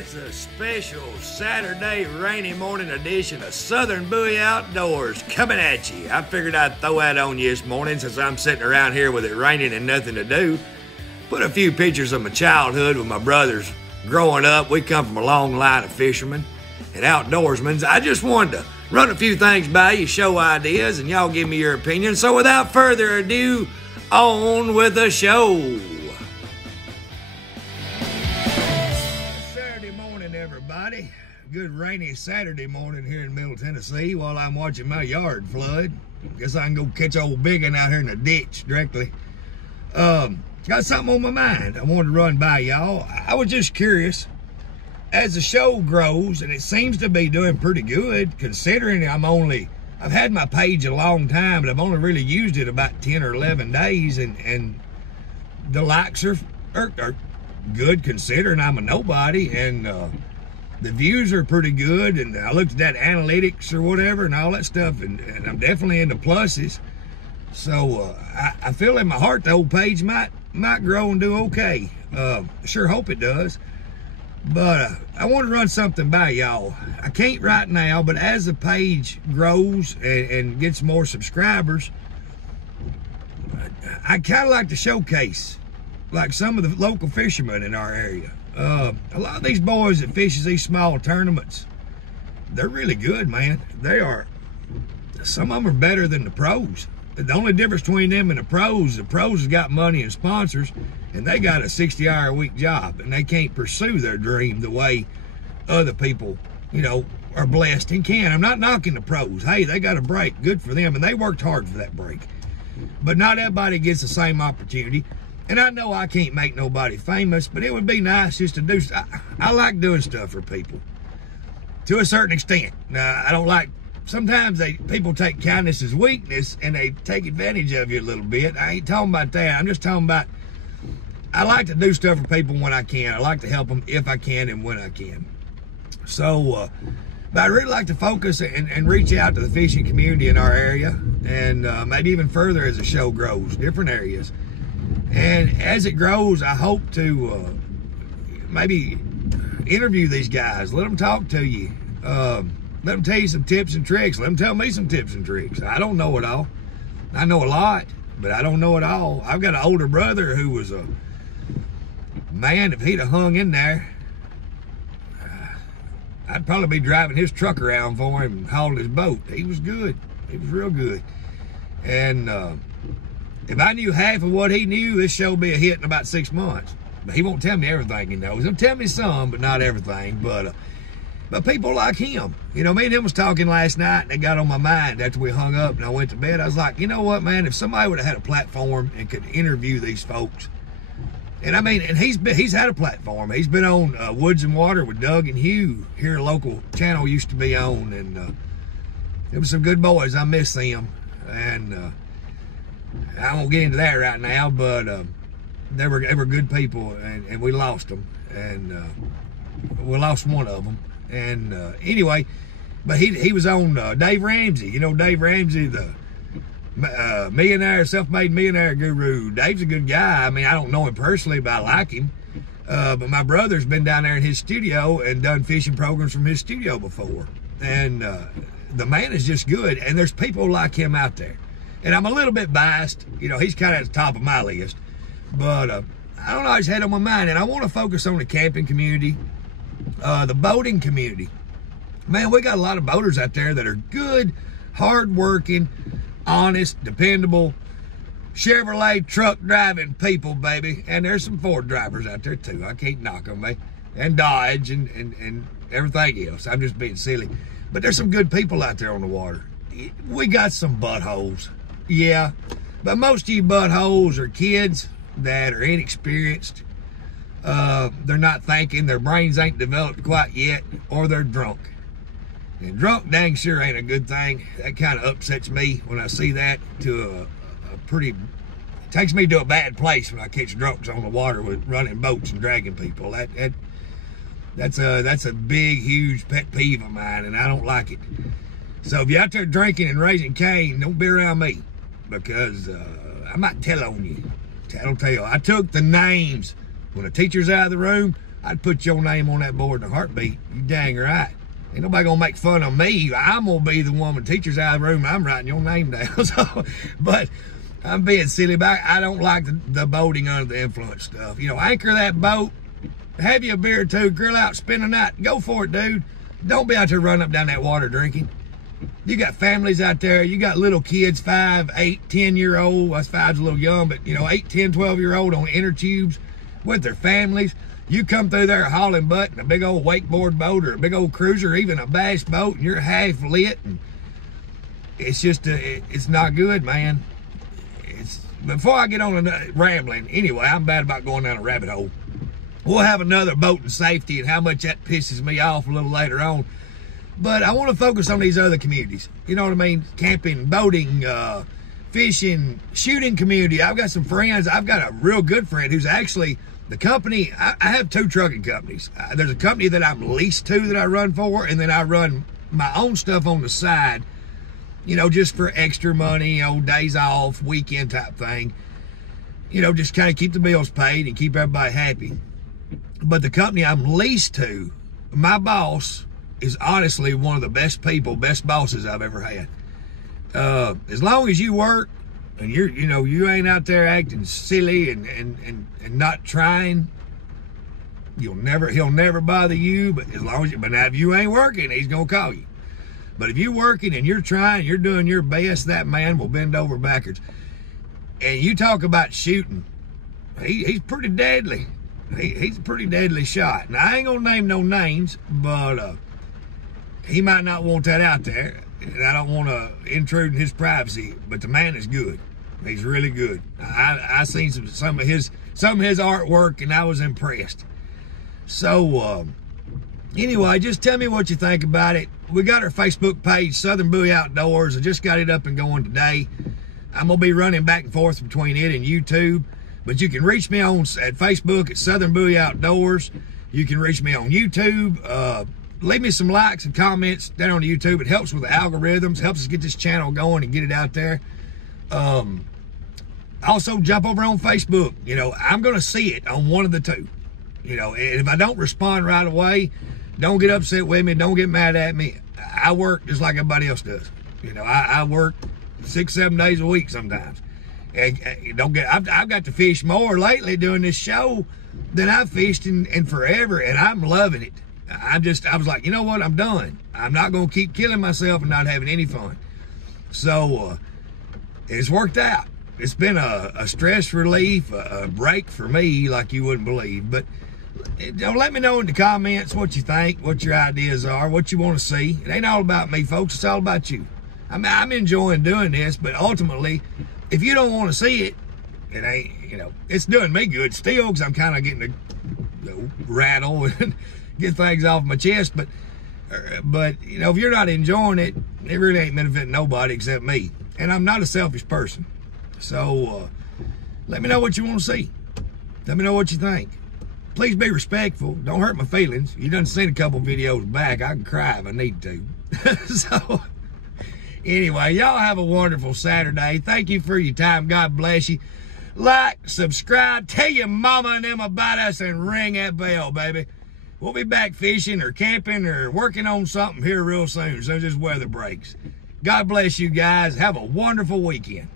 It's a special Saturday rainy morning edition of Southern Bowie Outdoors coming at you. I figured I'd throw that on you this morning since I'm sitting around here with it raining and nothing to do. Put a few pictures of my childhood with my brothers growing up. We come from a long line of fishermen and outdoorsmen. I just wanted to run a few things by you, show ideas, and y'all give me your opinion. So without further ado, on with the show. Saturday morning, everybody. Good rainy Saturday morning here in Middle Tennessee while I'm watching my yard flood. Guess I can go catch old biggin out here in the ditch directly. Got something on my mind I wanted to run by y'all. I was just curious, as the show grows, and it seems to be doing pretty good considering I've had my page a long time, but I've only really used it about 10 or 11 days, and the likes are good considering I'm a nobody, and the views are pretty good, and I looked at that analytics or whatever and all that stuff, and I'm definitely in the pluses. So I feel in my heart the old page might grow and do okay. Sure hope it does. But I want to run something by y'all. I can't right now, but as the page grows and gets more subscribers, I kind of like to showcase like some of the local fishermen in our area. A lot of these boys that fishes these small tournaments, they're really good, man. They are. Some of them are better than the pros. The only difference between them and the pros has got money and sponsors, and they got a 60-hour-a-week job, and they can't pursue their dream the way other people, you know, are blessed and can. I'm not knocking the pros. Hey, they got a break. Good for them, and they worked hard for that break. But not everybody gets the same opportunity. And I know I can't make nobody famous, but it would be nice just to do. I like doing stuff for people to a certain extent. Now, I don't like. Sometimes people take kindness as weakness and they take advantage of you a little bit. I ain't talking about that. I'm just talking about I like to do stuff for people when I can. I like to help them if I can and when I can. So, but I really like to focus and reach out to the fishing community in our area, and maybe even further as the show grows, different areas. And as it grows, I hope to maybe interview these guys, let them talk to you. Let them tell you some tips and tricks. Let them tell me some tips and tricks. I don't know it all. I know a lot, but I don't know it all. I've got an older brother who was a man. If he'd have hung in there, I'd probably be driving his truck around for him and hauling his boat. He was good. He was real good. And if I knew half of what he knew, this show would be a hit in about 6 months. But he won't tell me everything he knows. He'll tell me some, but not everything. But people like him, you know, me and him was talking last night, and it got on my mind after we hung up and I went to bed. I was like, you know what, man, if somebody would have had a platform and could interview these folks, and I mean, and he's had a platform. He's been on Woods and Water with Doug and Hugh here, a local channel used to be on, and it was some good boys. I miss them, and I won't get into that right now, but they were good people, and we lost them, and we lost one of them. And anyway, but he was on Dave Ramsey. You know Dave Ramsey, the millionaire, self-made millionaire guru. Dave's a good guy. I mean, I don't know him personally, but I like him. But my brother's been down there in his studio and done fishing programs from his studio before. And the man is just good. And there's people like him out there. And I'm a little bit biased. You know, he's kind of at the top of my list. But I don't know, I just had on my mind. And I want to focus on the camping community. The boating community. Man, we got a lot of boaters out there that are good, hard-working, honest, dependable, Chevrolet truck driving people, baby. And there's some Ford drivers out there too. I can't knock them, man. And Dodge and everything else. I'm just being silly. But there's some good people out there on the water. We got some buttholes. Yeah. But most of you buttholes are kids that are inexperienced. They're not thinking, their brains ain't developed quite yet, or they're drunk. And drunk dang sure ain't a good thing. That kind of upsets me when I see that to a pretty, takes me to a bad place when I catch drunks on the water with running boats and dragging people. That's a big, huge pet peeve of mine, and I don't like it. So if you're out there drinking and raising Cain, don't be around me, because I might tell on you. Tattletale. I took the names when the teacher's out of the room. I'd put your name on that board in a heartbeat. You dang right. Ain't nobody gonna make fun of me. I'm gonna be the one when teacher's out of the room. I'm writing your name down. So, but I'm being silly about it. I don't like the boating under the influence stuff. You know, anchor that boat, have you a beer or two, grill out, spend the night. Go for it, dude. Don't be out there running up down that water drinking. You got families out there. You got little kids, 5, 8, 10-year-old. Us 5's a little young, but you know, 8, 10, 12-year-old on inner tubes with their families. You come through there hauling butt in a big old wakeboard boat or a big old cruiser, or even a bass boat, and you're half lit, and it's just it's not good, man. Before I get on rambling, anyway, I'm bad about going down a rabbit hole. We'll have another boat and safety and how much that pisses me off a little later on. But I want to focus on these other communities. You know what I mean? Camping, boating, fishing, shooting community. I've got some friends. I've got a real good friend who's actually the company. I have 2 trucking companies. There's a company that I'm leased to that I run for, and then I run my own stuff on the side, you know, just for extra money, you know, days off, weekend type thing. You know, just kind of keep the bills paid and keep everybody happy. But the company I'm leased to, my boss is honestly one of the best people, best bosses I've ever had. As long as you work and you ain't out there acting silly and not trying, he'll never bother you. But as long as but now if you ain't working, he's gonna call you. But if you're working and you're trying, you're doing your best, that man will bend over backwards. And you talk about shooting, he's pretty deadly. He's a pretty deadly shot. Now, I ain't gonna name no names, but he might not want that out there, and I don't want to intrude in his privacy. But the man is good. He's really good. I seen some of his artwork, and I was impressed. So anyway, just tell me what you think about it. We got our Facebook page, Southern Bowie Outdoors. I just got it up and going today. I'm gonna be running back and forth between it and YouTube. But you can reach me at Facebook at Southern Bowie Outdoors. You can reach me on YouTube. Leave me some likes and comments down on YouTube. It helps with the algorithms, helps us get this channel going and get it out there. Also, jump over on Facebook. You know, I'm going to see it on one of the 2. You know, and if I don't respond right away, don't get upset with me. Don't get mad at me. I work just like everybody else does. You know, I work 6, 7 days a week sometimes. And I've got to fish more lately doing this show than I've fished in forever, and I'm loving it. I was like, you know what, I'm done. I'm not going to keep killing myself and not having any fun. So it's worked out. It's been a stress relief, a break for me like you wouldn't believe. But let me know in the comments what you think, what your ideas are, what you want to see. It ain't all about me, folks. It's all about you. I mean, I'm enjoying doing this, but ultimately, if you don't want to see it, it ain't, you know, it's doing me good still, because I'm kind of getting to rattle and get things off my chest. But you know, if you're not enjoying it, it really ain't benefiting nobody except me. And I'm not a selfish person. So let me know what you want to see. Let me know what you think. Please be respectful. Don't hurt my feelings. You done seen a couple videos back. I can cry if I need to. So anyway, y'all have a wonderful Saturday. Thank you for your time. God bless you. Like, subscribe, tell your mama and them about us, and ring that bell, baby. We'll be back fishing or camping or working on something here real soon, as soon as this weather breaks. God bless you guys. Have a wonderful weekend.